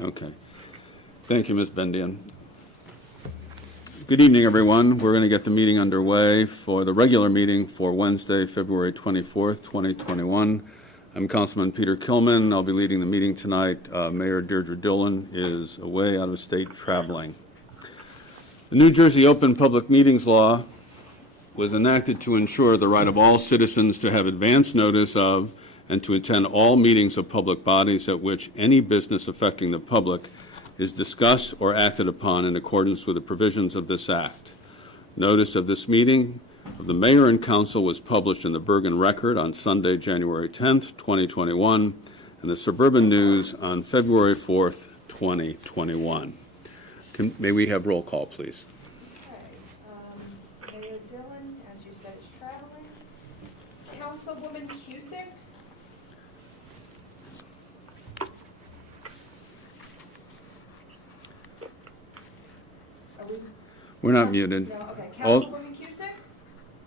Okay. Thank you, Ms. Bendian. Good evening, everyone. We're going to get the meeting underway for the regular meeting for Wednesday, February 24th, 2021. I'm Councilman Peter Kilman. I'll be leading the meeting tonight. Mayor Deirdre Dillon is away out of state traveling. The New Jersey Open Public Meetings Law was enacted to ensure the right of all citizens to have advance notice of and to attend all meetings of public bodies at which any business affecting the public is discussed or acted upon in accordance with the provisions of this Act. Notice of this meeting of the Mayor and Council was published in the Bergen Record on Sunday, January 10th, 2021, and the Suburban News on February 4th, 2021. May we have roll call, please? Okay. Mayor Dillon, as you said, is traveling. Councilwoman Cusick. We're not muted. No, okay. Councilwoman Cusick?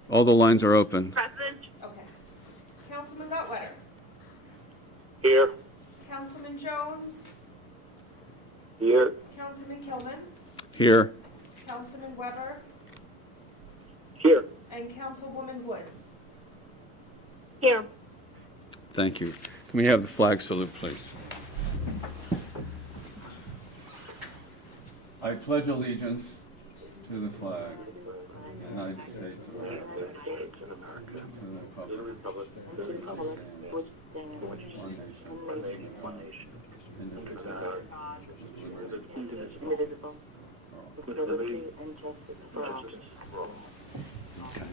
All the lines are open. Present. Okay. Councilman Gottwetter? Here. Councilman Jones? Here. Councilman Kilman? Here. Councilman Weber? Here. And Councilwoman Woods? Here. Thank you. Can we have the flag salute, please? I pledge allegiance to the flag of the United States of America, to the republic which stands one nation, indivisible, with liberty and justice for all. Okay.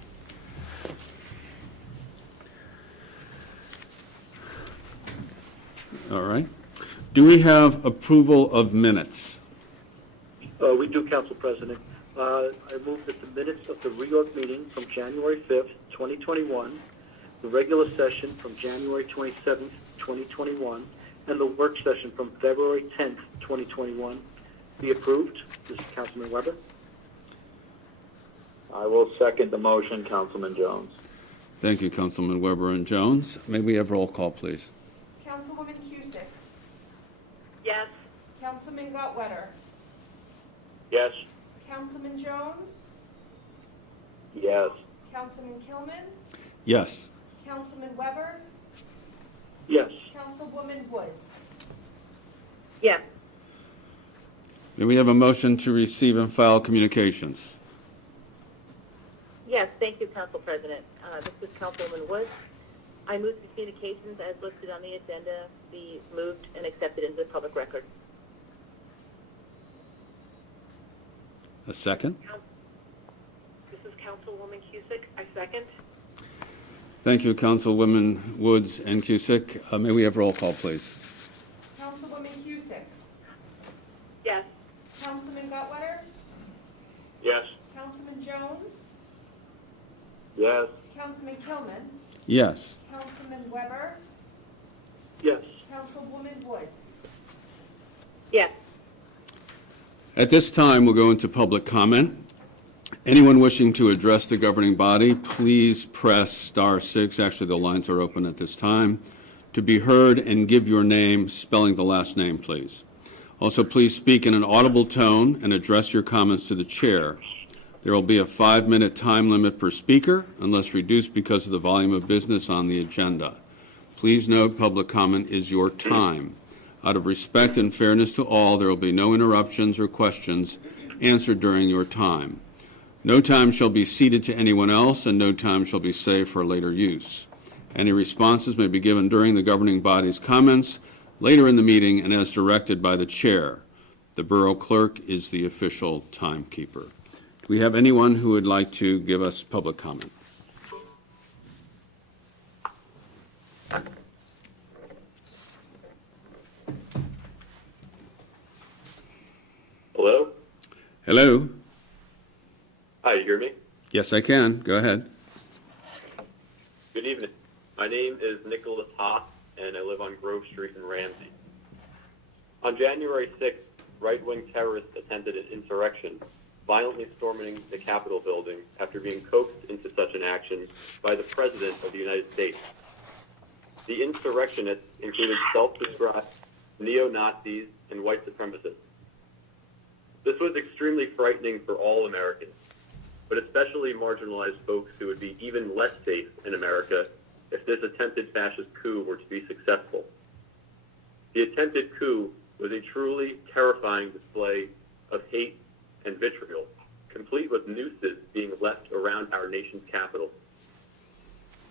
All right. Do we have approval of minutes? We do, Council President. I move that the minutes of the reorg meeting from January 5th, 2021, the regular session from January 27th, 2021, and the work session from February 10th, 2021 be approved. This is Councilman Weber. I will second the motion, Councilman Jones. Thank you, Councilman Weber and Jones. May we have roll call, please? Councilwoman Cusick? Yes. Councilman Gottwetter? Yes. Councilman Jones? Yes. Councilman Kilman? Yes. Councilman Weber? Yes. Councilwoman Woods? Yes. May we have a motion to receive and file communications? Yes, thank you, Council President. This is Councilwoman Woods. I move the communications as listed on the agenda be moved and accepted into the public record. A second? This is Councilwoman Cusick. I second. Thank you, Councilwoman Woods and Cusick. May we have roll call, please? Councilwoman Cusick? Yes. Councilman Gottwetter? Yes. Councilman Jones? Yes. Councilman Kilman? Yes. Councilman Weber? Yes. Councilwoman Woods? Yes. At this time, we'll go into public comment. Anyone wishing to address the governing body, please press *6. Actually, the lines are open at this time. To be heard, and give your name, spelling the last name, please. Also, please speak in an audible tone and address your comments to the chair. There will be a 5-minute time limit per speaker, unless reduced because of the volume of business on the agenda. Please note, public comment is your time. Out of respect and fairness to all, there will be no interruptions or questions answered during your time. No time shall be ceded to anyone else, and no time shall be saved for later use. Any responses may be given during the governing body's comments, later in the meeting, and as directed by the chair. The Borough Clerk is the official timekeeper. Do we have anyone who would like to give us public comment? Hello? Hello? Hi, you hear me? Yes, I can. Go ahead. Good evening. My name is Nicholas Haas, and I live on Grove Street in Ramsey. On January 6th, right-wing terrorists attempted an insurrection, violently storming the Capitol building after being coaxed into such an action by the President of the United States. The insurrectionists included self-described neo-Nazis, and white supremacists. This was extremely frightening for all Americans, but especially marginalized folks who would be even less safe in America if this attempted fascist coup were to be successful. The attempted coup was a truly terrifying display of hate and vitriol, complete with nooses being left around our nation's capital.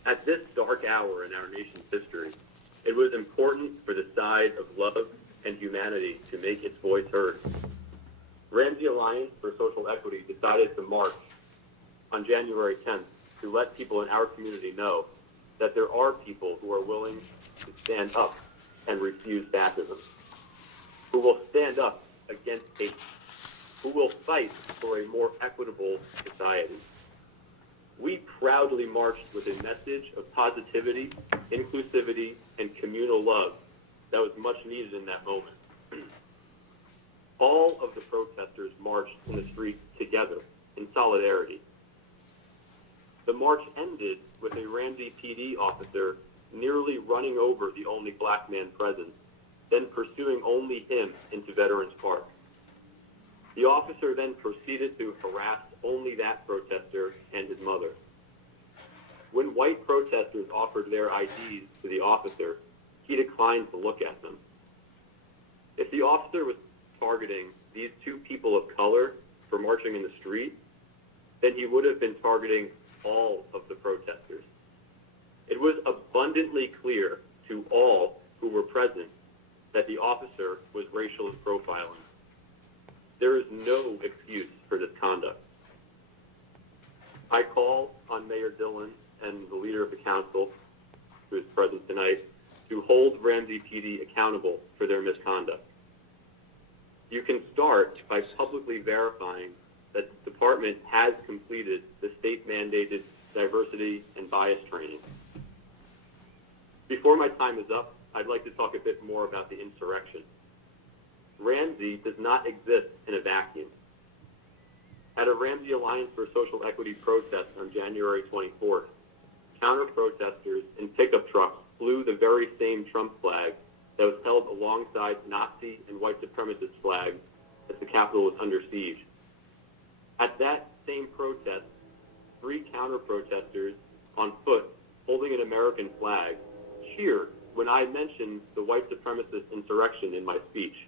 At this dark hour in our nation's history, it was important for the side of love and humanity to make its voice heard. Ramsey Alliance for Social Equity decided to march on January 10th to let people in our community know that there are people who are willing to stand up and refuse fascism, who will stand up against hate, who will fight for a more equitable society. We proudly marched with a message of positivity, inclusivity, and communal love that was much needed in that moment. All of the protesters marched in the street together in solidarity. The march ended with a Ramsey PD officer nearly running over the only black man present, then pursuing only him into Veterans Park. The officer then proceeded to harass only that protester and his mother. When white protesters offered their IDs to the officer, he declined to look at them. If the officer was targeting these two people of color for marching in the street, then he would have been targeting all of the protesters. It was abundantly clear to all who were present that the officer was racially profiling. There is no excuse for this conduct. I call on Mayor Dillon and the leader of the council, who is present tonight, to hold Ramsey PD accountable for their misconduct. You can start by publicly verifying that the department has completed the state-mandated diversity and bias training. Before my time is up, I'd like to talk a bit more about the insurrection. Ramsey does not exist in a vacuum. At a Ramsey Alliance for Social Equity protest on January 24th, counter-protesters in pickup trucks flew the very same Trump flag that was held alongside Nazi and white supremacist flags as the Capitol was under siege. At that same protest, 3 counter-protesters on foot holding an American flag cheered when I mentioned the white supremacist insurrection in my speech.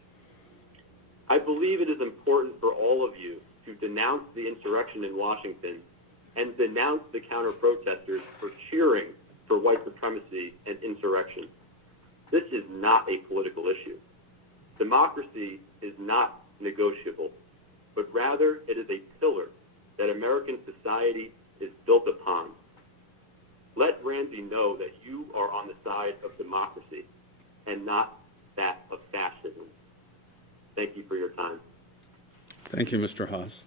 I believe it is important for all of you to denounce the insurrection in Washington and denounce the counter-protesters for cheering for white supremacy and insurrection. This is not a political issue. Democracy is not negotiable, but rather it is a pillar that American society is built upon. Let Ramsey know that you are on the side of democracy and not that of fascism. Thank you for your time. Thank you, Mr. Haas.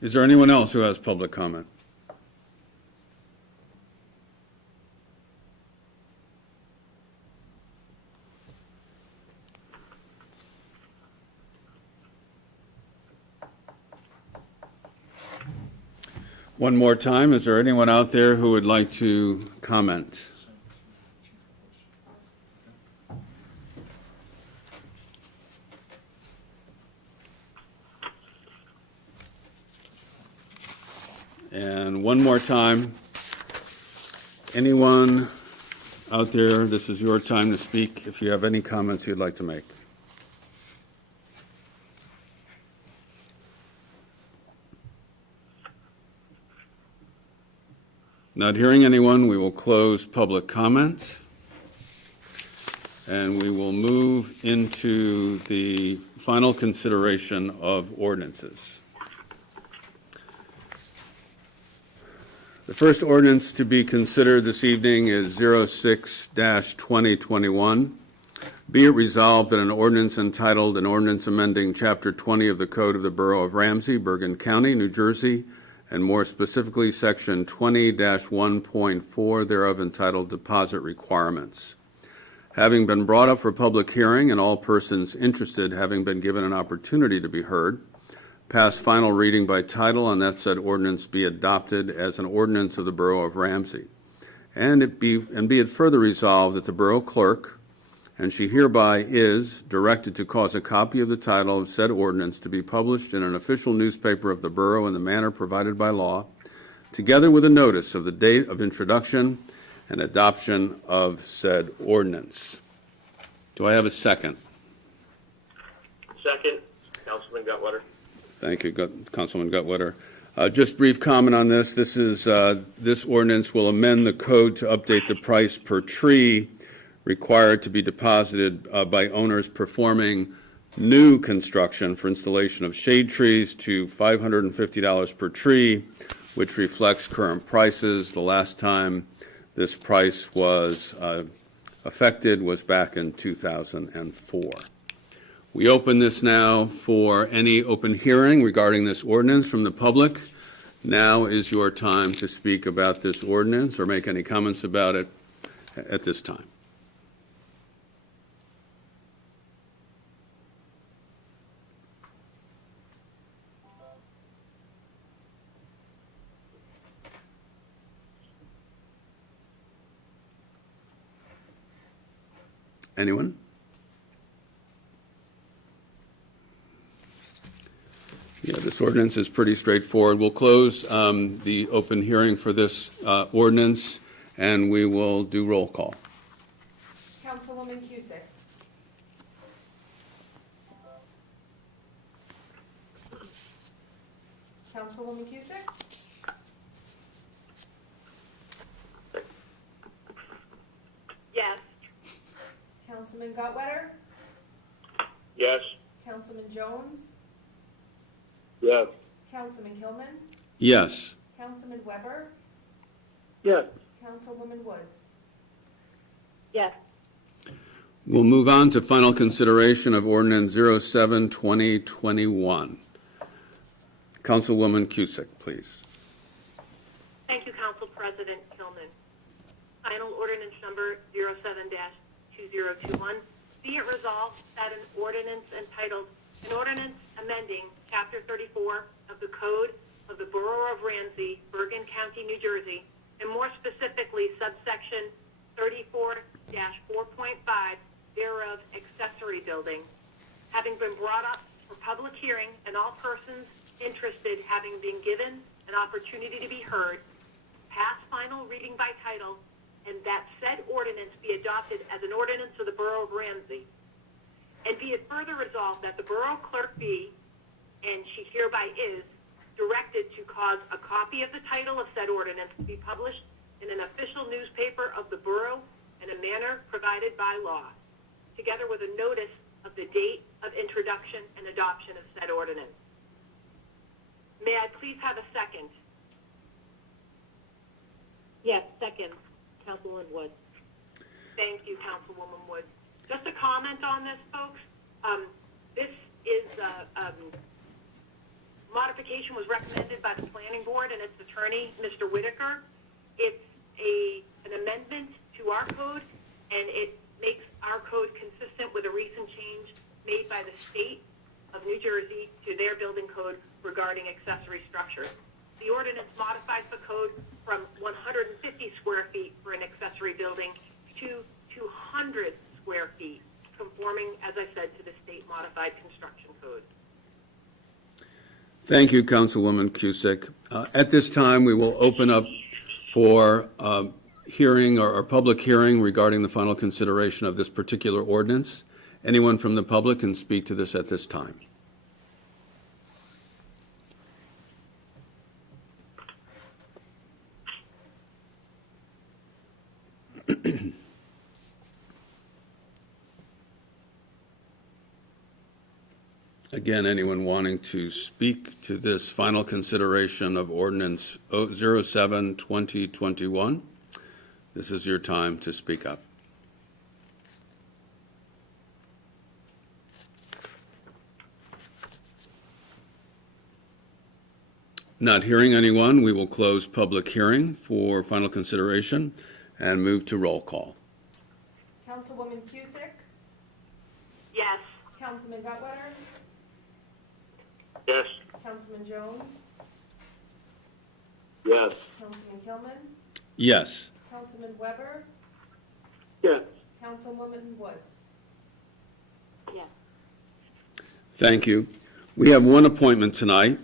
Is there anyone else who has public comment? One more time, is there anyone out there who would like to comment? And one more time, anyone out there, this is your time to speak if you have any comments you'd like to make. Not hearing anyone, we will close public comment, and we will move into the final consideration of ordinances. The first ordinance to be considered this evening is 06-2021. Be it resolved that an ordinance entitled An Ordinance Amending Chapter 20 of the Code of the Borough of Ramsey, Bergen County, New Jersey, and more specifically Section 20-1.4 thereof entitled Deposit Requirements, having been brought up for public hearing and all persons interested having been given an opportunity to be heard, pass final reading by title, and that said ordinance be adopted as an ordinance of the Borough of Ramsey. And be it further resolved that the Borough Clerk and she hereby is directed to cause a copy of the title of said ordinance to be published in an official newspaper of the borough in the manner provided by law, together with a notice of the date of introduction and adoption of said ordinance. Do I have a second? Second, Councilman Gutwetter. Thank you, Councilman Gutwetter. Just brief comment on this. This ordinance will amend the code to update the price per tree required to be deposited by owners performing new construction for installation of shade trees to $550 per tree, which reflects current prices. The last time this price was affected was back in 2004. We open this now for any open hearing regarding this ordinance from the public. Now is your time to speak about this ordinance or make any comments about it at this time. Anyone? Yeah, this ordinance is pretty straightforward. We'll close the open hearing for this ordinance, and we will do roll call. Councilwoman Cusick. Councilwoman Cusick? Yes. Councilman Gutwetter? Yes. Councilman Jones? Yes. Councilman Kilman? Yes. Councilman Weber? Yes. Councilwoman Woods? Yes. We'll move on to final consideration of ordinance 07-2021. Councilwoman Cusick, please. Thank you, Council President Kilman. Final ordinance number 07-2021. Be it resolved that an ordinance entitled, an ordinance amending Chapter 34 of the Code of the Borough of Ramsey, Bergen County, New Jersey, and more specifically subsection 34-4.5 thereof accessory building, having been brought up for public hearing and all persons interested having been given an opportunity to be heard, pass final reading by title, and that said ordinance be adopted as an ordinance of the Borough of Ramsey. And be it further resolved that the Borough Clerk be, and she hereby is, directed to cause a copy of the title of said ordinance to be published in an official newspaper of the Borough in a manner provided by law, together with a notice of the date of introduction and adoption of said ordinance. May I please have a second? Yes, second, Councilwoman Woods. Thank you, Councilwoman Woods. Just a comment on this, folks. This is modification was recommended by the planning board and its attorney, Mr. Whitaker. It's an amendment to our code, and it makes our code consistent with a recent change made by the state of New Jersey to their building code regarding accessory structures. The ordinance modifies the code from 150 square feet for an accessory building to 200 square feet, conforming, as I said, to the state modified construction code. Thank you, Councilwoman Cusick. At this time, we will open up for hearing or public hearing regarding the final consideration of this particular ordinance. Anyone from the public can speak to this at this time. Again, anyone wanting to speak to this final consideration of ordinance 07-2021, this is your time to speak up. Not hearing anyone, we will close public hearing for final consideration and move to roll call. Councilwoman Cusick? Yes. Councilman Gutwetter? Yes. Councilman Jones? Yes. Councilman Kilman? Yes. Councilman Weber? Yes. Councilwoman Woods? Yes. Thank you. We have one appointment tonight,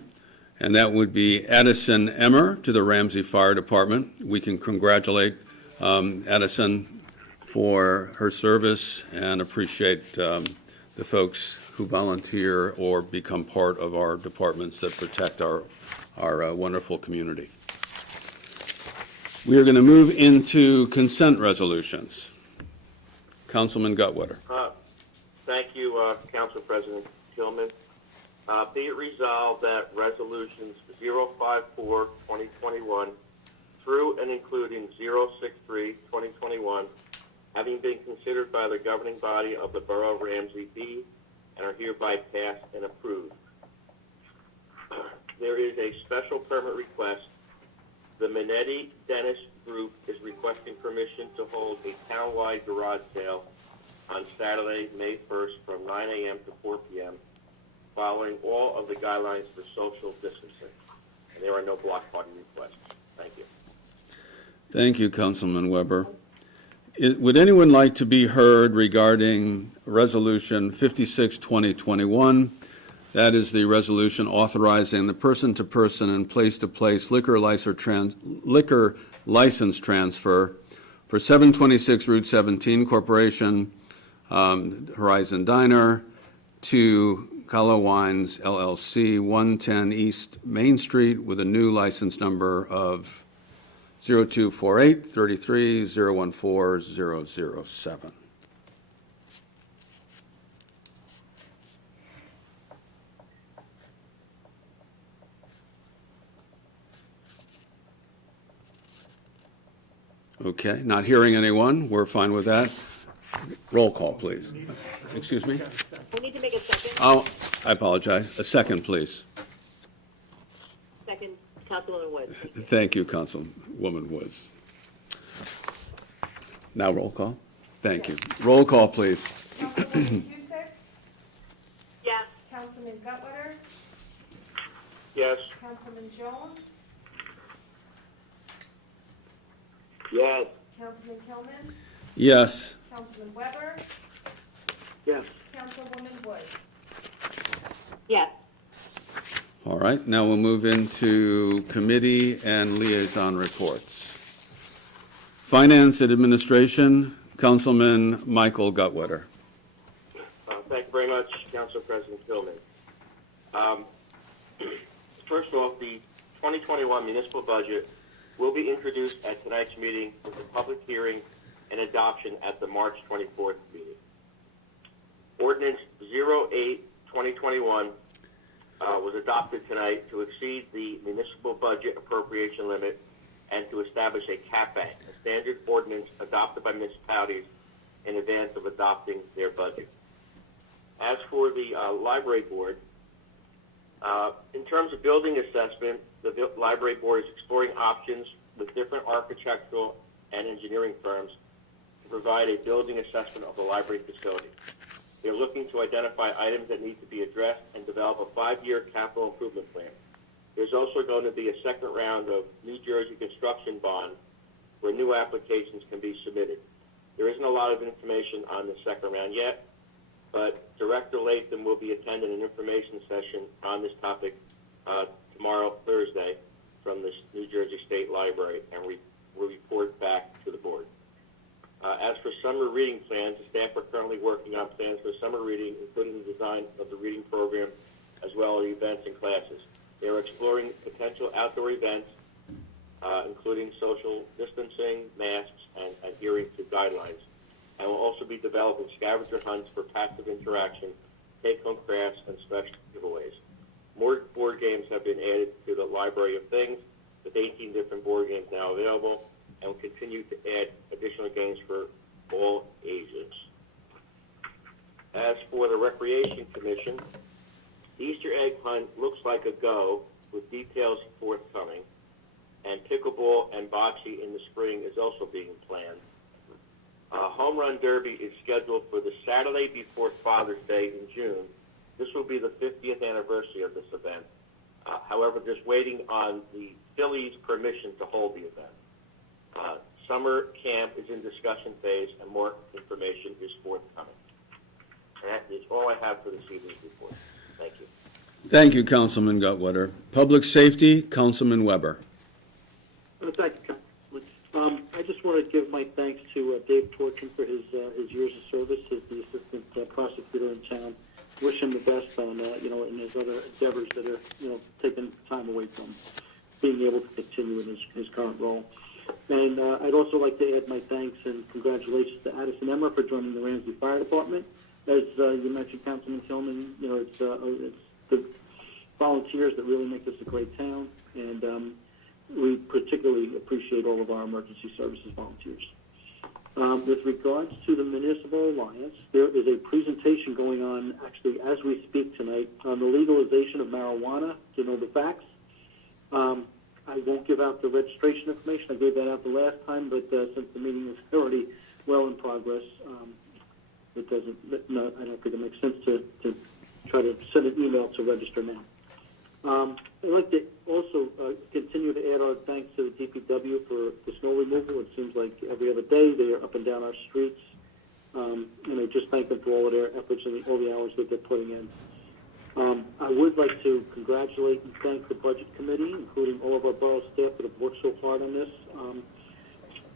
and that would be Addison Emmer to the Ramsey Fire Department. We can congratulate Addison for her service and appreciate the folks who volunteer or become part of our departments that protect our wonderful community. We are going to move into consent resolutions. Councilman Gutwetter. Thank you, Council President Tillman. Be it resolved that resolutions 054-2021 through and including 063-2021, having been considered by the governing body of the Borough of Ramsey, be and are hereby passed and approved. There is a special permit request. The Minetti Dennis Group is requesting permission to hold a townwide garage sale on Saturday, May 1st from 9 a.m. to 4 p.m., following all of the guidelines for social distancing. And there are no block party requests. Thank you. Thank you, Councilman Weber. Would anyone like to be heard regarding Resolution 56-2021? That is the resolution authorizing the person-to-person and place-to-place liquor license transfer for 726 Route 17 Corporation, Horizon Diner, to Kala Wines LLC, 110 East Main Street, with a new license number of 0248-33-014-007. Okay, not hearing anyone. We're fine with that. Roll call, please. Excuse me? We need to make a second. Oh, I apologize. A second, please. Second, Councilwoman Woods. Thank you, Councilwoman Woods. Now roll call. Thank you. Roll call, please. Councilwoman Cusick? Yes. Councilman Gutwetter? Yes. Councilman Jones? Yes. Councilman Kilman? Yes. Councilman Weber? Yes. Councilwoman Woods? Yes. All right, now we'll move into committee and liaison reports. Finance and Administration, Councilman Michael Gutwetter. Thank you very much, Council President Tillman. First off, the 2021 municipal budget will be introduced at tonight's meeting with a public hearing and adoption at the March 24th meeting. Ordinance 08-2021 was adopted tonight to exceed the municipal budget appropriation limit and to establish a cap bank, a standard ordinance adopted by municipalities in advance of adopting their budget. As for the library board, in terms of building assessment, the library board is exploring options with different architectural and engineering firms to provide a building assessment of the library facility. They're looking to identify items that need to be addressed and develop a 5-year capital improvement plan. There's also going to be a second round of New Jersey construction bond where new applications can be submitted. There isn't a lot of information on the second round yet, but Director Latham will be attending an information session on this topic tomorrow, Thursday, from the New Jersey State Library, and will report back to the board. As for summer reading plans, the staff are currently working on plans for summer reading, including the design of the reading program, as well as events and classes. They are exploring potential outdoor events, including social distancing, masks, and adhering to guidelines. And will also be developing scavenger hunts for passive interaction, take-home crafts, and special giveaways. More board games have been added to the Library of Things, with 18 different board games now available, and will continue to add additional games for all ages. As for the Recreation Commission, the Easter egg hunt looks like a go, with details forthcoming, and pickleball and bocce in the spring is also being planned. Home Run Derby is scheduled for the Saturday before Father's Day in June. This will be the 50th anniversary of this event. However, just waiting on the Phillies' permission to hold the event. Summer camp is in discussion phase, and more information is forthcoming. And that is all I have for this evening's report. Thank you. Thank you, Councilman Gutwetter. Public Safety, Councilman Weber. Thank you, Councilman. I just want to give my thanks to Dave Torchin for his years of service as the assistant prosecutor in town. Wish him the best on in his other endeavors that are taking time away from being able to continue in his current role. And I'd also like to add my thanks and congratulations to Addison Emmer for joining the Ramsey Fire Department. As you mentioned, Councilman Tillman, it's the volunteers that really make this a great town, and we particularly appreciate all of our emergency services volunteers. With regards to the Municipal Alliance, there is a presentation going on, actually, as we speak tonight, on the legalization of marijuana. To know the facts, I won't give out the registration information. I gave that out the last time, but since the meeting is already well in progress, it doesn't. No, I don't think it makes sense to try to send an email to register now. I'd like to also continue to add our thanks to the DPW for the snow removal. It seems like every other day they are up and down our streets. And I just thank them for all of their efforts and all the hours that they're putting in. I would like to congratulate and thank the Budget Committee, including all of our borough staff that have worked so hard on this.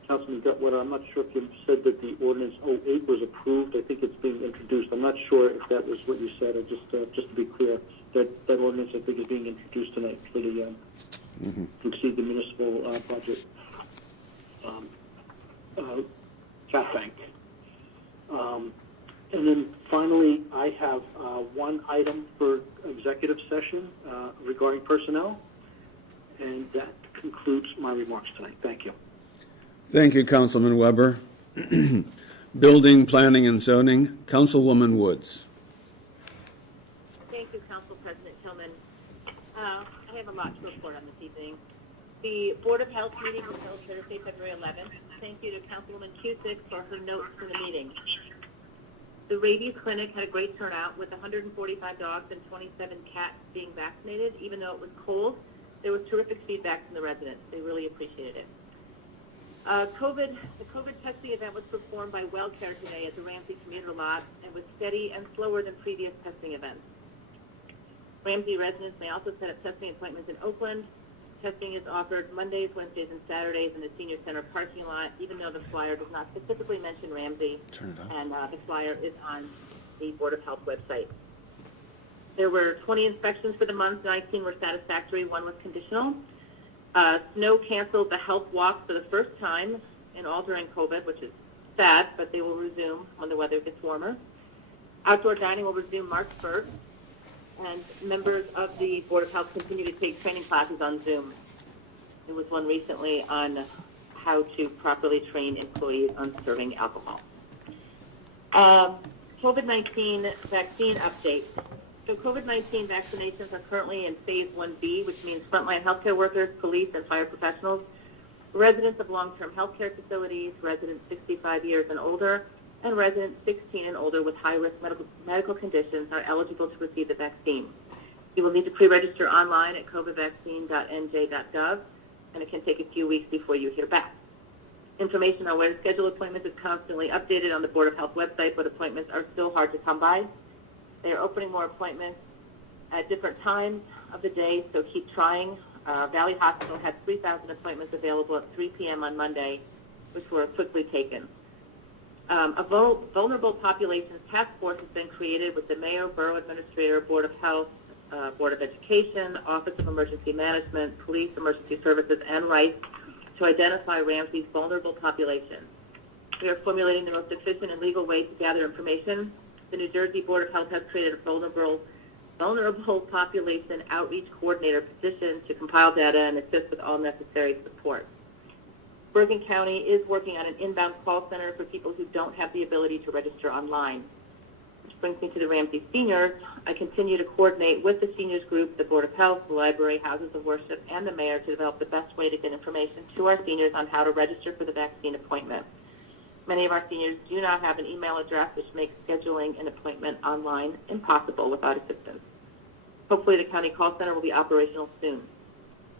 Councilman Gutwetter, I'm not sure if you said that the ordinance 08 was approved. I think it's being introduced. I'm not sure if that was what you said. Just to be clear, that ordinance I think is being introduced tonight for the to exceed the municipal budget cap bank. And then finally, I have one item for executive session regarding personnel, and that concludes my remarks tonight. Thank you. Thank you, Councilman Weber. Building, Planning, and Zoning, Councilwoman Woods. Thank you, Council President Tillman. I have a lot to report on this evening. The Board of Health meeting was held Thursday, February 11th. Thank you to Councilwoman Cusick for her notes for the meeting. The rabies clinic had a great turnout with 145 dogs and 27 cats being vaccinated. Even though it was cold, there was terrific feedback from the residents. They really appreciated it. The COVID testing event was performed by WellCare today at the Ramsey Commuter Lot and was steady and slower than previous testing events. Ramsey residents may also set up testing appointments in Oakland. Testing is offered Mondays, Wednesdays, and Saturdays in the Senior Center parking lot, even though the flyer does not specifically mention Ramsey, and the flyer is on the Board of Health website. There were 20 inspections for the month. 19 were satisfactory. 1 was conditional. Snow canceled the health walk for the first time and all during COVID, which is sad, but they will resume when the weather gets warmer. Outdoor dining will resume March 1st, and members of the Board of Health continue to take training classes on Zoom. There was one recently on how to properly train employees on serving alcohol. COVID-19 vaccine update. So COVID-19 vaccinations are currently in phase 1B, which means frontline healthcare workers, police, and fire professionals, residents of long-term healthcare facilities, residents 65 years and older, and residents 16 and older with high-risk medical conditions are eligible to receive the vaccine. You will need to pre-register online at covidvaccine.nj.gov, and it can take a few weeks before you hear back. Information on where to schedule appointments is constantly updated on the Board of Health website, but appointments are still hard to come by. They are opening more appointments at different times of the day, so keep trying. Valley Hospital had 3,000 appointments available at 3 p.m. on Monday, which were quickly taken. A vulnerable populations task force has been created with the mayor, borough administrator, Board of Health, Board of Education, Office of Emergency Management, Police, Emergency Services, and Rights to identify Ramsey's vulnerable populations. We are formulating the most efficient and legal way to gather information. The New Jersey Board of Health has created a vulnerable population outreach coordinator position to compile data and assist with all necessary support. Bergen County is working on an inbound call center for people who don't have the ability to register online. Which brings me to the Ramsey seniors. I continue to coordinate with the seniors group, the Board of Health, the library, houses of worship, and the mayor to develop the best way to get information to our seniors on how to register for the vaccine appointment. Many of our seniors do not have an email address, which makes scheduling an appointment online impossible without assistance. Hopefully the county call center will be operational soon.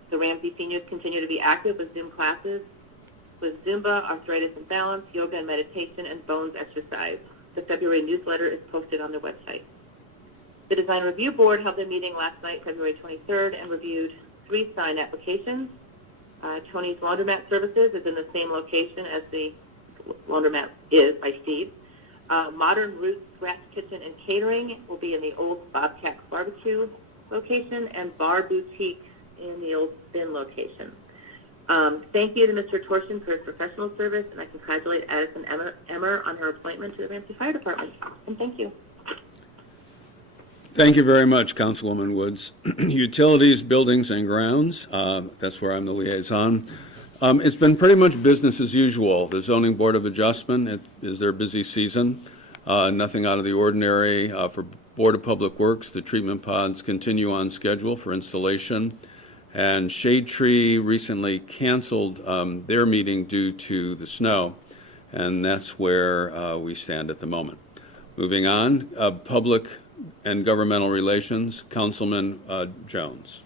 The Ramsey seniors continue to be active with Zoom classes with Zumba, arthritis and balance, yoga and meditation, and bones exercise. The February newsletter is posted on their website. The Design Review Board held a meeting last night, February 23rd, and reviewed 3 sign applications. Tony's Laundromat Services is in the same location as the laundromat is by Steve. Modern Roots Scratch Kitchen and Catering will be in the old Bobcat Barbecue location, and Bar Boutique in the old Spin location. Thank you to Mr. Torsion for his professional service, and I congratulate Addison Emmer on her appointment to the Ramsey Fire Department. And thank you. Thank you very much, Councilwoman Woods. Utilities, Buildings, and Grounds, that's where I'm the liaison. It's been pretty much business as usual. The Zoning Board of Adjustment is their busy season. Nothing out of the ordinary. For Board of Public Works, the treatment pods continue on schedule for installation. And Shade Tree recently canceled their meeting due to the snow. And that's where we stand at the moment. Moving on, Public and Governmental Relations, Councilman Jones.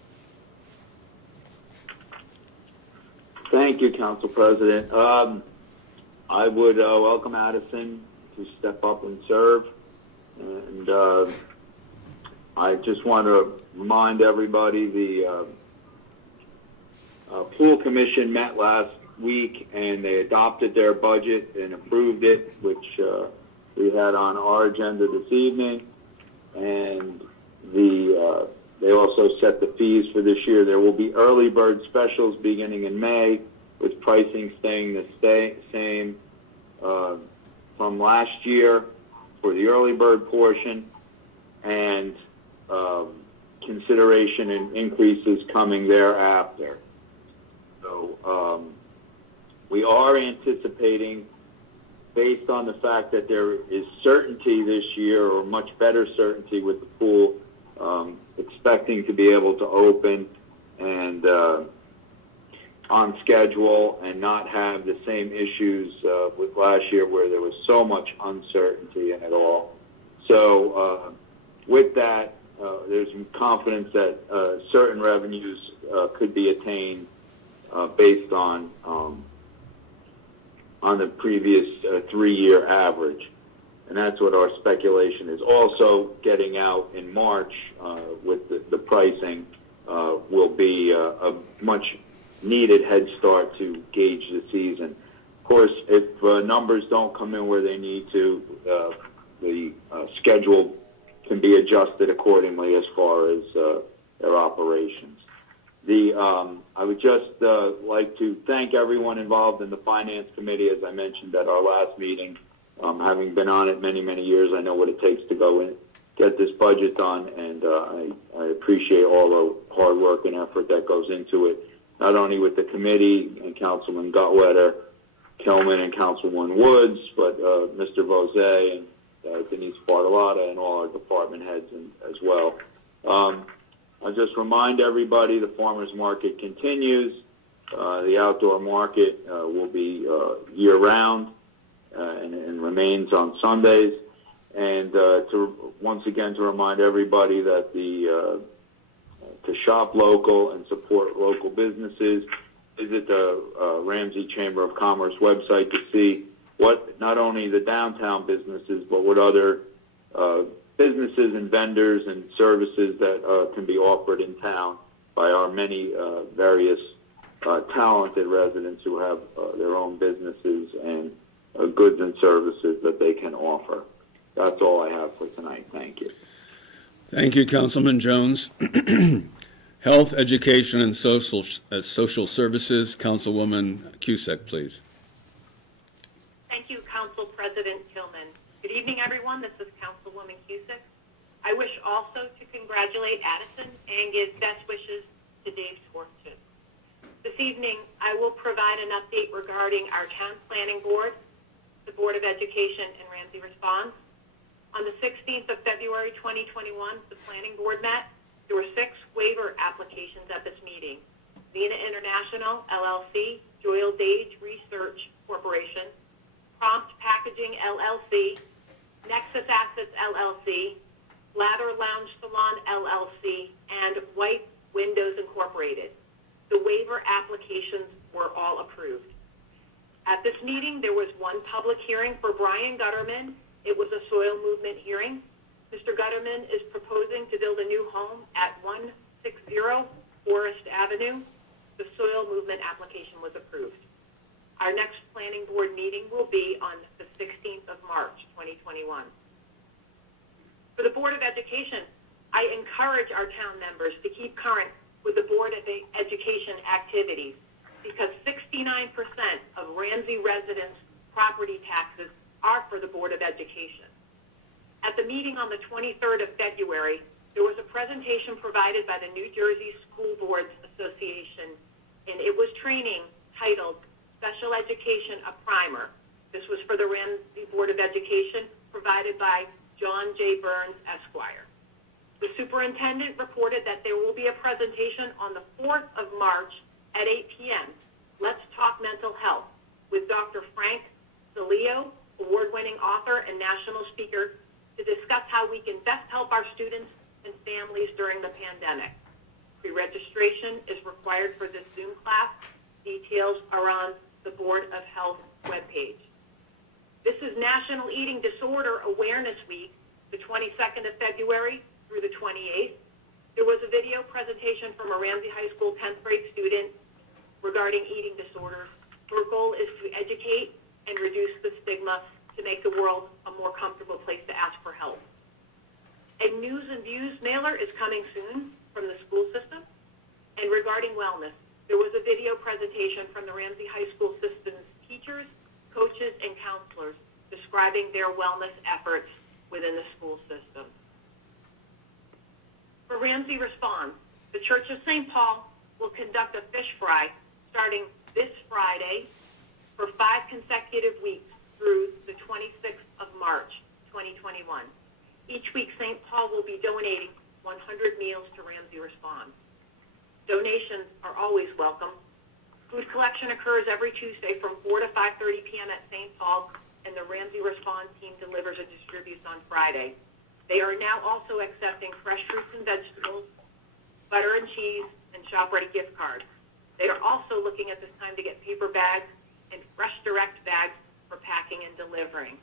Thank you, Council President. I would welcome Addison to step up and serve. And I just want to remind everybody the Pool Commission met last week and they adopted their budget and approved it, which we had on our agenda this evening. And they also set the fees for this year. There will be early bird specials beginning in May, with pricing staying the same from last year for the early bird portion, and consideration and increases coming thereafter. So we are anticipating, based on the fact that there is certainty this year, or much better certainty with the pool, expecting to be able to open and on schedule and not have the same issues with last year where there was so much uncertainty in it all. So with that, there's confidence that certain revenues could be attained based on the previous 3-year average. And that's what our speculation is. Also, getting out in March with the pricing will be a much needed head start to gauge the season. Of course, if numbers don't come in where they need to, the schedule can be adjusted accordingly as far as their operations. I would just like to thank everyone involved in the Finance Committee. As I mentioned at our last meeting, having been on it many, many years, I know what it takes to go in, get this budget done, and I appreciate all the hard work and effort that goes into it, not only with the committee and Councilman Gutwetter, Kelman, and Councilwoman Woods, but Mr. Vose and Denise Bartolotta and all our department heads as well. I'll just remind everybody the farmers market continues. The outdoor market will be year-round and remains on Sundays. And once again to remind everybody that to shop local and support local businesses, visit the Ramsey Chamber of Commerce website to see what not only the downtown businesses, but what other businesses and vendors and services that can be offered in town by our many various talented residents who have their own businesses and goods and services that they can offer. That's all I have for tonight. Thank you. Thank you, Councilman Jones. Health, Education, and Social Services, Councilwoman Cusick, please. Thank you, Council President Tillman. Good evening, everyone. This is Councilwoman Cusick. I wish also to congratulate Addison and give best wishes to Dave Swartz. This evening, I will provide an update regarding our Town Planning Board, the Board of Education, and Ramsey Response. On the 16th of February 2021, the Planning Board met. There were 6 waiver applications at this meeting. Vena International, LLC, Doyle Dage Research Corporation, Prompt Packaging, LLC, Nexus Assets, LLC, Ladder Lounge Salon, LLC, and White Windows Incorporated. The waiver applications were all approved. At this meeting, there was 1 public hearing for Brian Gutterman, It was a soil movement hearing. Mr. Gutterman is proposing to build a new home at 160 Forest Avenue. The soil movement application was approved. Our next planning board meeting will be on the 16th of March, 2021. For the Board of Education, I encourage our town members to keep current with the Board of Education activities because 69% of Ramsey residents' property taxes are for the Board of Education. At the meeting on the 23rd of February, there was a presentation provided by the New Jersey School Boards Association, and it was training titled Special Education, a Primer. This was for the Ramsey Board of Education, provided by John J. Burns, Esquire. The superintendent reported that there will be a presentation on the 4th of March at 8 p.m. Let's Talk Mental Health with Dr. Frank Salio, award-winning author and national speaker, to discuss how we can best help our students and families during the pandemic. Pre-registration is required for this Zoom class. Details are on the Board of Health webpage. This is National Eating Disorder Awareness Week, the 22nd of February through the 28th. There was a video presentation from a Ramsey High School 10th grade student regarding eating disorders. Her goal is to educate and reduce the stigma to make the world a more comfortable place to ask for help. A News and Views mailer is coming soon from the school system. And regarding wellness, there was a video presentation from the Ramsey High School system's teachers, coaches, and counselors describing their wellness efforts within the school system. For Ramsey Responds, the Church of St. Paul will conduct a fish fry starting this Friday for 5 consecutive weeks through the 26th of March, 2021. Each week, St. Paul will be donating 100 meals to Ramsey Responds. Donations are always welcome. Food collection occurs every Tuesday from 4 to 5:30 p.m. at St. Paul, and the Ramsey Responds team delivers and distributes on Friday. They are now also accepting fresh fruits and vegetables, butter and cheese, and ShopReady gift cards. They are also looking at this time to get paper bags and Fresh Direct bags for packing and delivering.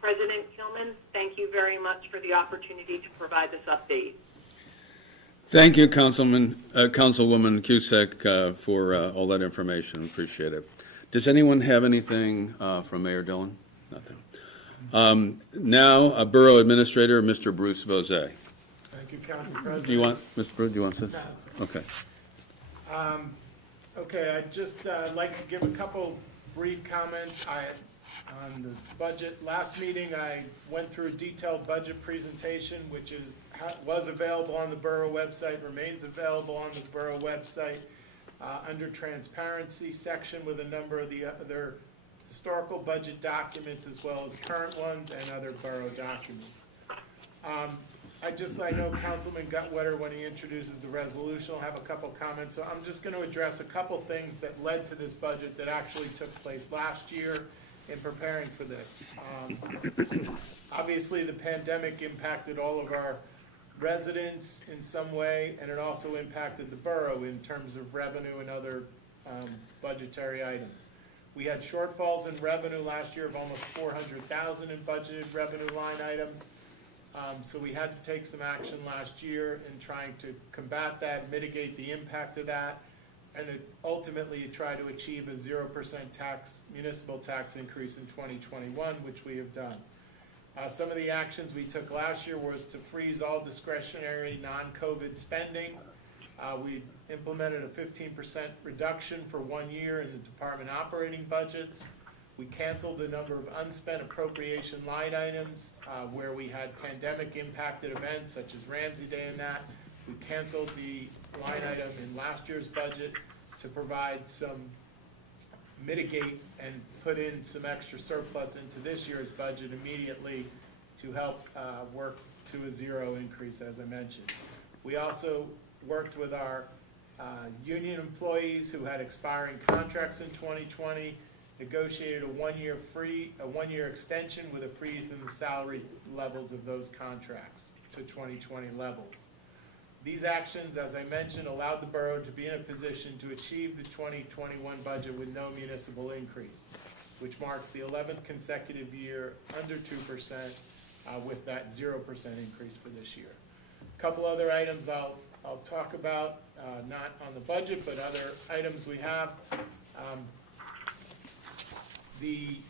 President Kilman, thank you very much for the opportunity to provide this update. Thank you, Councilwoman Cusack, for all that information. Appreciate it. Does anyone have anything from Mayor Dillon? Nothing. Now, Borough Administrator, Mr. Bruce Bozay. Thank you, Council President. Do you want, Mr. Bruce, do you want to sit? Okay. Okay, I'd just like to give a couple brief comments on the budget. Last meeting, I went through a detailed budget presentation, which was available on the Borough website, remains available on the Borough website, under Transparency section with a number of the other historical budget documents as well as current ones and other Borough documents. I know Councilman Guttwetter, when he introduces the resolution, will have a couple comments, so I'm just going to address a couple things that led to this budget that actually took place last year in preparing for this. Obviously, the pandemic impacted all of our residents in some way, and it also impacted the borough in terms of revenue and other budgetary items. We had shortfalls in revenue last year of almost $400,000 in budgeted revenue line items. So we had to take some action last year in trying to combat that, mitigate the impact of that, and ultimately try to achieve a 0% municipal tax increase in 2021, which we have done. Some of the actions we took last year was to freeze all discretionary non-COVID spending. We implemented a 15% reduction for 1 year in the department operating budgets. We canceled a number of unspent appropriation line items where we had pandemic impacted events such as Ramsey Day and that. We canceled the line item in last year's budget to provide mitigate and put in some extra surplus into this year's budget immediately to help work to a 0 increase, as I mentioned. We also worked with our union employees who had expiring contracts in 2020, negotiated a one-year extension with a freeze in the salary levels of those contracts to 2020 levels. These actions, as I mentioned, allowed the borough to be in a position to achieve the 2021 budget with no municipal increase. which marks the 11th consecutive year under 2%, with that 0% increase for this year. A couple other items I'll talk about, not on the budget, but other items we have. We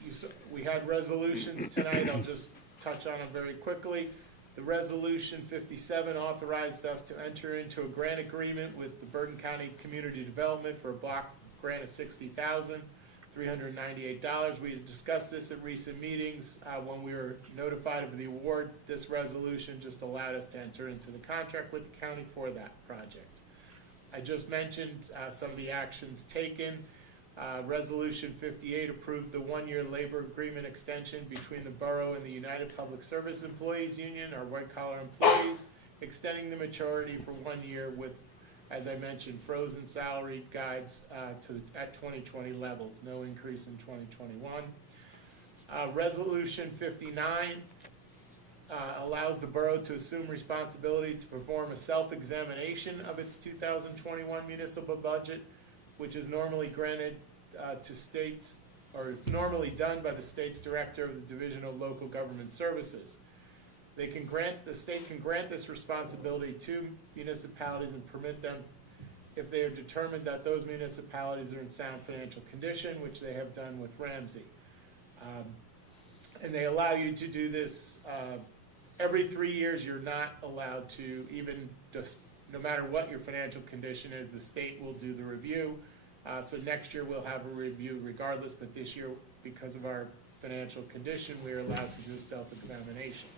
had resolutions tonight. I'll just touch on them very quickly. The Resolution 57 authorized us to enter into a grant agreement with the Bergen County Community Development for a block grant of $60,398. We had discussed this at recent meetings. When we were notified of the award, this resolution just allowed us to enter into the contract with the county for that project. I just mentioned some of the actions taken. Resolution 58 approved the one-year labor agreement extension between the borough and the United Public Service Employees Union, our white-collar employees, extending the maturity for 1 year with, as I mentioned, frozen salary guides at 2020 levels, no increase in 2021. Resolution 59 allows the borough to assume responsibility to perform a self-examination of its 2021 municipal budget, which is normally granted to states, or it's normally done by the state's director of the Division of Local Government Services. The state can grant this responsibility to municipalities and permit them if they are determined that those municipalities are in sound financial condition, which they have done with Ramsey. And they allow you to do this every 3 years. You're not allowed to, even just, no matter what your financial condition is, the state will do the review. So next year we'll have a review regardless, but this year, because of our financial condition, we are allowed to do a self-examination.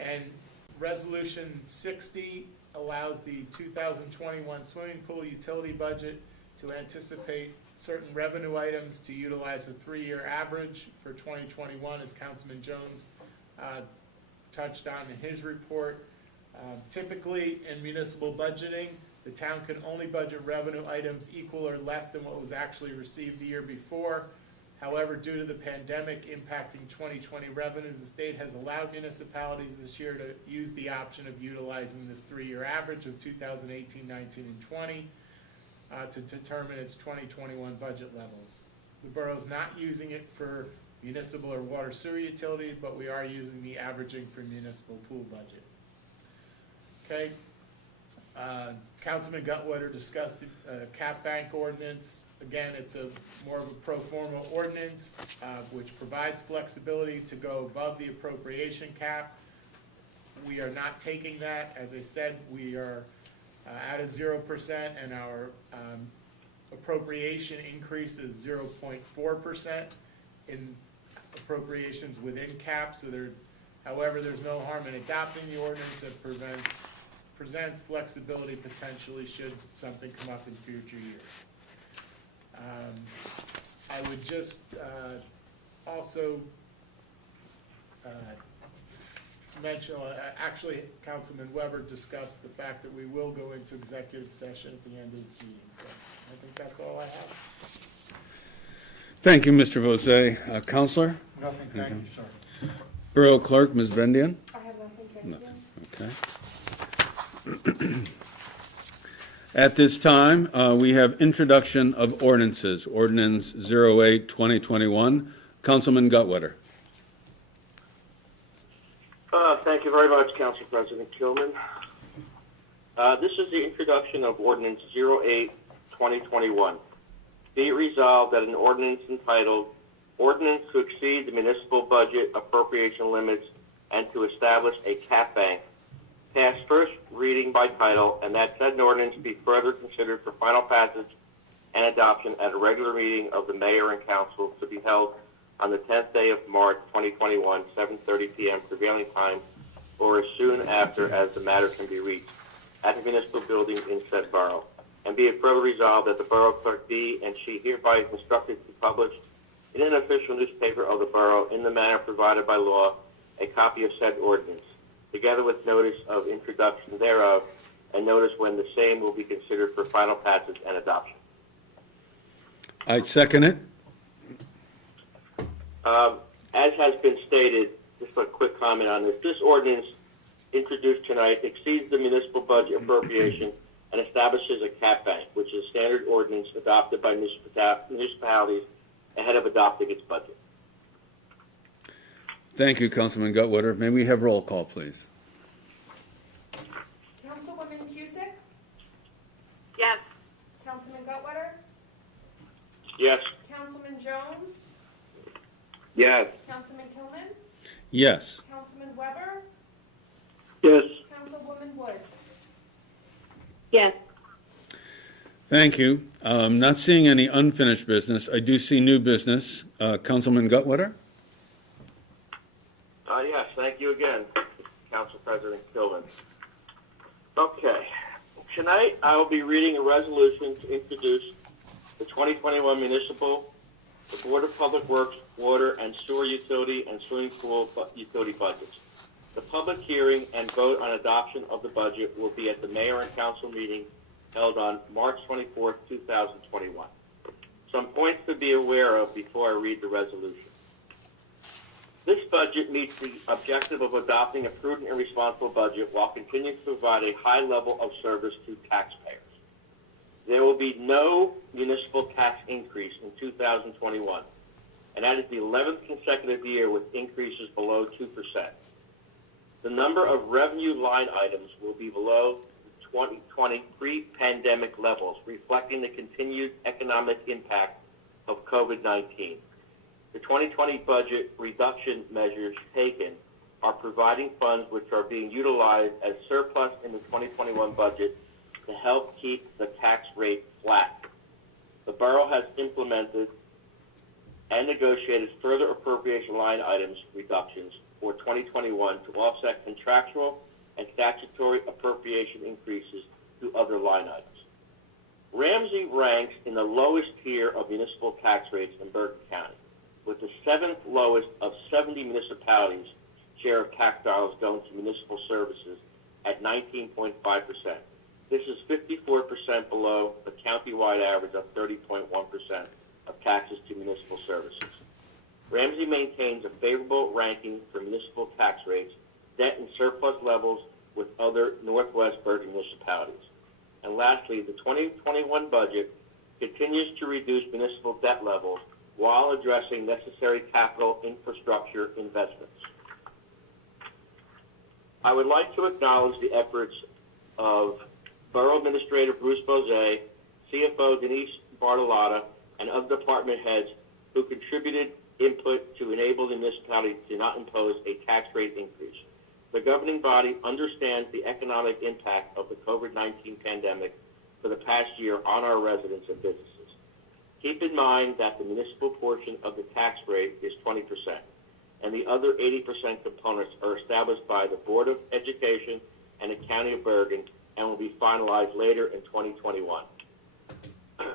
And Resolution 60 allows the 2021 swimming pool utility budget to anticipate certain revenue items to utilize a 3-year average for 2021, as Councilman Jones touched on in his report. Typically, in municipal budgeting, the town can only budget revenue items equal or less than what was actually received the year before. However, due to the pandemic impacting 2020 revenues, the state has allowed municipalities this year to use the option of utilizing this 3-year average of 2018, 19, and 20 to determine its 2021 budget levels. The borough's not using it for municipal or water sewer utilities, but we are using the averaging for municipal pool budget. Okay. Councilman Gutwetter discussed the cap bank ordinance. Again, it's more of a pro forma ordinance, which provides flexibility to go above the appropriation cap. We are not taking that. As I said, we are at a 0%, and our appropriation increase is 0.4% in appropriations within cap. So however, there's no harm in adopting the ordinance that presents flexibility potentially should something come up in future years. I would just also mention, actually, Councilman Weber discussed the fact that we will go into executive session at the end of this meeting. So I think that's all I have. Thank you, Mr. Vosay. Counselor? Nothing, thank you, sir. Borough Clerk, Ms. Bendian? I have nothing, thank you. Nothing, okay. At this time, we have introduction of ordinances. Ordinance 08-2021. Councilman Gutwetter. Thank you very much, Council President Kilman. This is the introduction of Ordinance 08-2021. Be it resolved that an ordinance entitled Ordinance to Exceed the Municipal Budget Appropriation Limits and to Establish a Cap Bank pass first reading by title, and that said ordinance be further considered for final passage and adoption at a regular meeting of the mayor and council to be held on the 10th day of March 2021, 7:30 p.m. prevailing time, or as soon after as the matter can be reached at the municipal building in said borough. And be it further resolved that the borough clerk be and she hereby is instructed to publish in an official newspaper of the borough in the manner provided by law a copy of said ordinance, together with notice of introduction thereof, and notice when the same will be considered for final passage and adoption. I second it. As has been stated, just a quick comment on this. This ordinance introduced tonight exceeds the municipal budget appropriation and establishes a cap bank, which is a standard ordinance adopted by municipalities ahead of adopting its budget. Thank you, Councilman Gutwitter. May we have roll call, please? Councilwoman Cusick? Yes. Councilman Gutwitter? Yes. Councilman Jones? Yes. Councilman Kilman? Yes. Councilman Weber? Yes. Councilwoman Woods? Yes. Thank you. Not seeing any unfinished business. I do see new business. Councilman Gutwitter? Yes, thank you again, Council President Kilman. Okay, tonight I will be reading a resolution to introduce the 2021 municipal, the Board of Public Works, Water and Sewer Utility and Swimming Pool utility budgets. The public hearing and vote on adoption of the budget will be at the Mayor and Council meeting held on March 24th, 2021. Some points to be aware of before I read the resolution. This budget meets the objective of adopting a prudent and responsible budget while continuing to provide a high level of service to taxpayers. There will be no municipal tax increase in 2021, and that is the 11th consecutive year with increases below 2%. The number of revenue line items will be below 2020 pre-pandemic levels, reflecting the continued economic impact of COVID-19. The 2020 budget reduction measures taken are providing funds which are being utilized as surplus in the 2021 budget to help keep the tax rate flat. The borough has implemented and negotiated further appropriation line items reductions for 2021 to offset contractual and statutory appropriation increases to other line items. Ramsey ranks in the lowest tier of municipal tax rates in Bergen County, with the 7th lowest of 70 municipalities share of tax dollars going to municipal services at 19.5%. This is 54% below the county-wide average of 30.1% of taxes to municipal services. Ramsey maintains a favorable ranking for municipal tax rates, debt and surplus levels with other Northwest Bergen municipalities. And lastly, the 2021 budget continues to reduce municipal debt levels while addressing necessary capital infrastructure investments. I would like to acknowledge the efforts of Borough Administrator Bruce Bozay, CFO Denise Bartolotta, and other department heads who contributed input to enable the municipality to not impose a tax rate increase. The governing body understands the economic impact of the COVID-19 pandemic for the past year on our residents and businesses. Keep in mind that the municipal portion of the tax rate is 20%, and the other 80% components are established by the Board of Education and the County of Bergen and will be finalized later in 2021.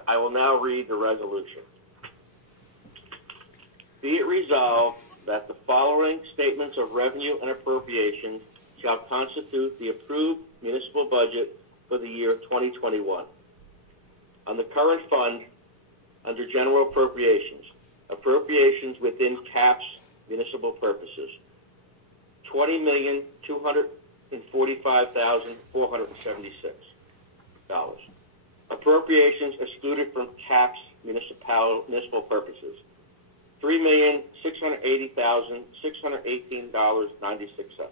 I will now read the resolution. Be it resolved that the following statements of revenue and appropriations shall constitute the approved municipal budget for the year 2021. On the current fund, under general appropriations, appropriations within CAPS municipal purposes, $20,245,476. Appropriations excluded from CAPS municipal purposes, $3,680,618.96.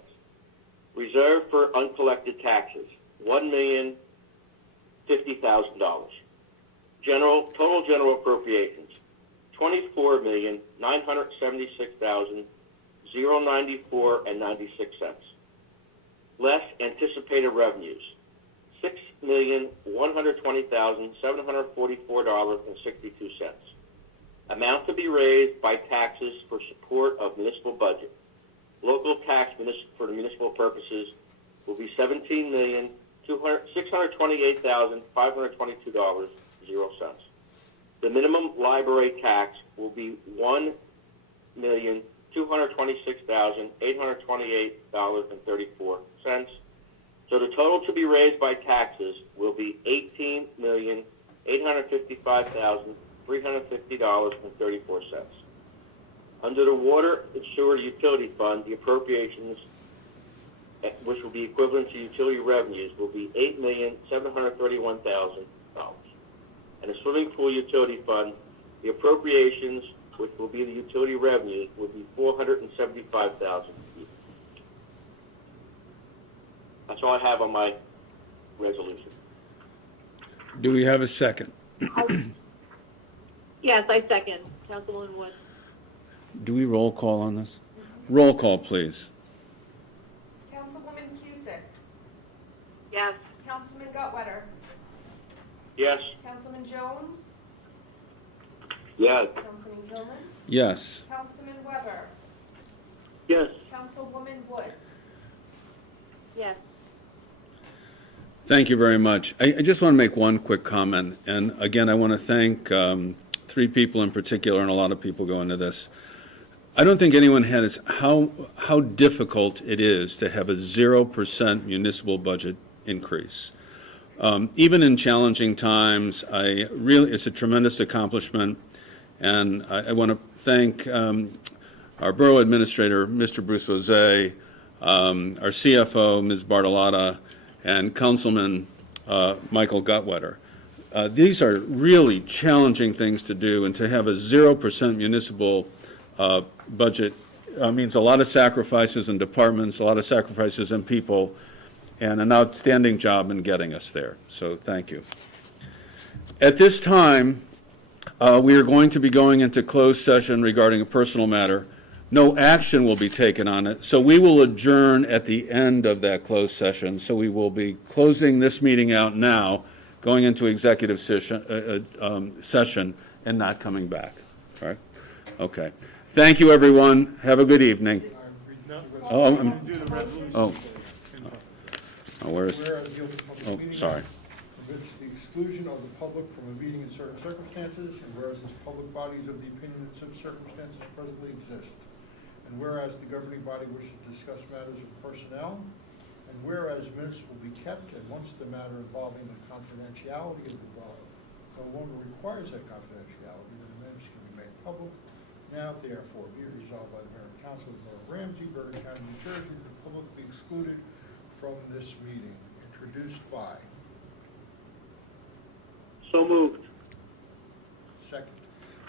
Reserve for uncollected taxes, $1,050,000. Total general appropriations, $24,976,094.96. Less anticipated revenues, $6,120,744.62. Amount to be raised by taxes for support of municipal budget. Local tax for the municipal purposes will be $17,628,522.00. The minimum library tax will be $1,226,828.34. So the total to be raised by taxes will be $18,855,350.34. Under the Water and Sewer Utility Fund, the appropriations, which will be equivalent to utility revenues, will be $8,731,000. And the Swimming Pool Utility Fund, the appropriations which will be the utility revenues, would be $475,000. That's all I have on my resolution. Do we have a second? Yes, I second. Councilwoman Wood. Do we roll call on this? Roll call, please. Councilwoman Cusick, Yes. Councilman Gutwetter, Yes. Councilman Jones, Yes. Councilman Gilman, Yes. Councilman Weber, Yes. Councilwoman Woods. Yes. Thank you very much. I just want to make one quick comment. And again, I want to thank three people in particular, and a lot of people go into this. I don't think anyone has how difficult it is to have a 0% municipal budget increase. Even in challenging times, it's a tremendous accomplishment. And I want to thank our borough administrator, Mr. Bruce Jose, our CFO, Ms. Bartolotta, and Councilman Michael Gutwetter. These are really challenging things to do, and to have a 0% municipal budget means a lot of sacrifices in departments, a lot of sacrifices in people, and an outstanding job in getting us there. So thank you. At this time, we are going to be going into closed session regarding a personal matter. No action will be taken on it, so we will adjourn at the end of that closed session. So we will be closing this meeting out now, going into executive session and not coming back. All right? Okay. Thank you, everyone. Have a good evening. Oh, where's? Whereas the Open Public Oh, Meeting sorry. Act forbids the exclusion of the public from a meeting in certain circumstances, and whereas this public body is of the opinion that such circumstances presently exist, and whereas the governing body wishes to discuss matters of personnel, and whereas minutes will be kept, and once the matter involving the confidentiality of the borough no longer requires that confidentiality, then the minutes can be made public. Now, therefore, be it resolved by the Mayor and Council of the Borough of Ramsey, Borough County, New Jersey, that the public be excluded from this meeting. Introduced by. So moved. Second.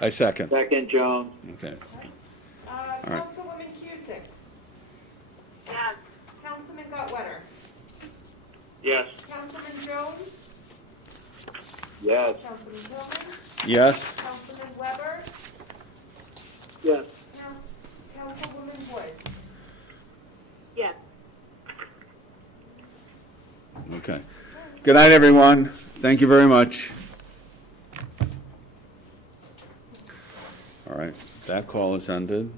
I second. Second, Jones. Okay. right. Councilwoman Cusick, Yes. Councilman Gutwetter, Yes. Councilman Jones, Yes. Councilman Gilman, Yes? Councilman Weber, Yes. Councilwoman Woods. Yes. Okay. Good night, everyone. Thank you very much. All right, that call is ended.